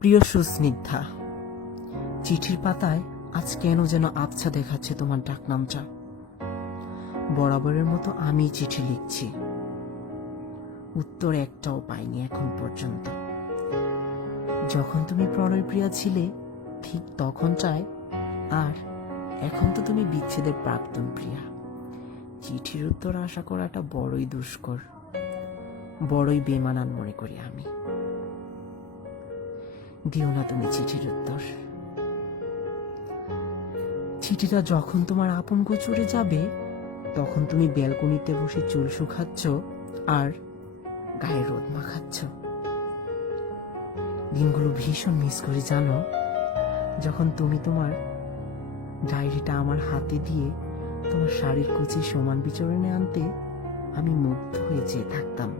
প্রিয় সুস্নিগ্ধা, চিঠির পাতায় আজ কেন যেন আবছা দেখাচ্ছে তোমার ডাকনামটা। বরাবরের মতো আমি চিঠি লিখছি, উত্তর একটাও পাইনি এখন পর্যন্ত। যখন তুমি প্রণয় প্রিয়া ছিলে ঠিক তখন চাই, আর এখন তো তুমি বিচ্ছেদের প্রাক্তন প্রিয়া। চিঠির উত্তর আশা করাটা বড়ই দুষ্কর, বড়ই বেমানান মনে করি আমি। দিও না তুমি চিঠির উত্তর। চিঠিটা যখন তোমার আপন গোচরে যাবে তখন তুমি ব্যালকনিতে বসে চুল শুকাচ্ছ আর গায়ে রোদ মাখাচ্ছ। দিনগুলো ভীষণ মিস করি জানো, যখন তুমি তোমার ডায়েরিটা আমার হাতে দিয়ে তোমার শাড়ির কুচি সমান বিচরণে আনতে আমি মুগ্ধ হয়ে চেয়ে থাকতাম।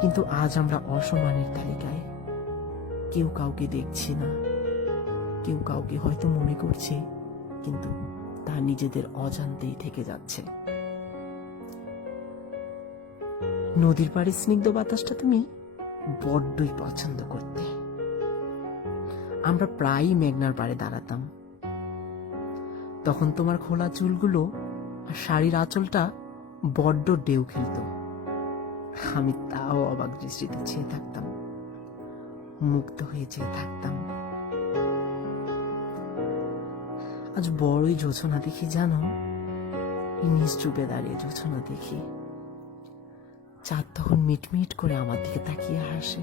কিন্তু আজ আমরা অসমানের তালিকায়, কেউ কাউকে দেখছি না, কেউ কাউকে হয়তো মনে করছে, কিন্তু তা নিজেদের অজান্তেই থেকে যাচ্ছে। নদীর পাড়ে স্নিগ্ধ বাতাসটা তুমি বড্ডই পছন্দ করতে। আমরা প্রায়ই মেঘনার পাড়ে দাঁড়াতাম, তখন তোমার খোলা চুলগুলো আর শাড়ির আঁচলটা বড্ড ঢেউ খেলত। আমি তাও অবাক দৃষ্টিতে চেয়ে থাকতাম, মুগ্ধ হয়ে চেয়ে থাকতাম। আজ বড়ই জোছনা দেখি জানো, নিজ চুপে দাঁড়িয়ে জোছনা দেখি। চাঁদ তখন মিটমিট করে আমার দিকে তাকিয়ে হাসে।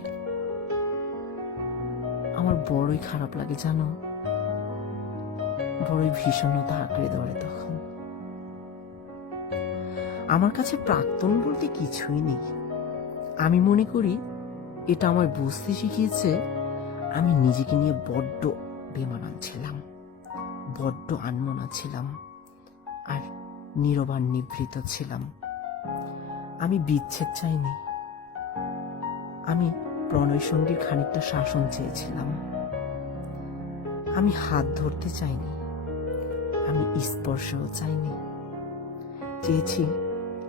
আমার বড়ই খারাপ লাগে জানো, বড়ই ভীষণতা আঁকড়ে ধরে তখন। আমার কাছে প্রাক্তন বলতে কিছুই নেই। আমি মনে করি এটা আমায় বুঝতে শিখিয়েছে আমি নিজেকে নিয়ে বড্ড বেমানান ছিলাম, বড্ড আনমনা ছিলাম, আর নীরব আর নিভৃত ছিলাম। আমি বিচ্ছেদ চাইনি, আমি প্রণয় সঙ্গীর খানিকটা শাসন চেয়েছিলাম। আমি হাত ধরতে চাইনি, আমি স্পর্শও চাইনি। চেয়েছি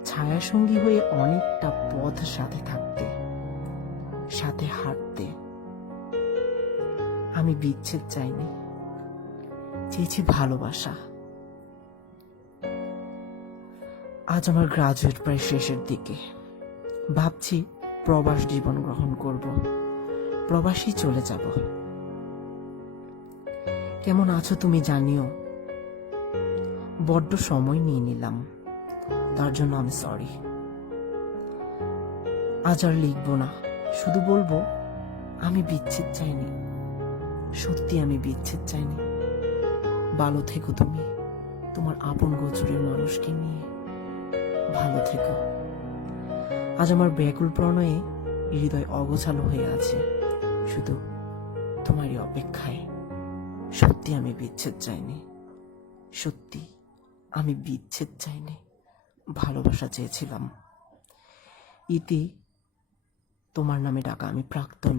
ছায়া সঙ্গী হয়ে অনেকটা পথ সাথে থাকতে, সাথে হাঁটতে। আমি বিচ্ছেদ চাইনি, চেয়েছি ভালোবাসা। আজ আমার গ্রাজুয়েট প্রায় শেষের দিকে, ভাবছি প্রবাস জীবন গ্রহণ করব, প্রবাসী চলে যাব। কেমন আছো তুমি জানিও, বড্ড সময় নিয়ে নিলাম, তার জন্য আমি সরি। আজ আর লিখবো না, শুধু বলবো আমি বিচ্ছেদ চাইনি, সত্যি আমি বিচ্ছেদ চাইনি। ভালো থেকো তুমি তোমার আপন গোচরের মানুষকে নিয়ে, ভালো থেকো। আজ আমার ব্যাকুল প্রণয়ে হৃদয় অগোছালো হয়ে আছে, শুধু তোমারই অপেক্ষায়। সত্যি আমি বিচ্ছেদ চাইনি, সত্যি আমি বিচ্ছেদ চাইনি, ভালোবাসা চেয়েছিলাম। ইতি, তোমার নামে ডাকা আমি প্রাক্তন।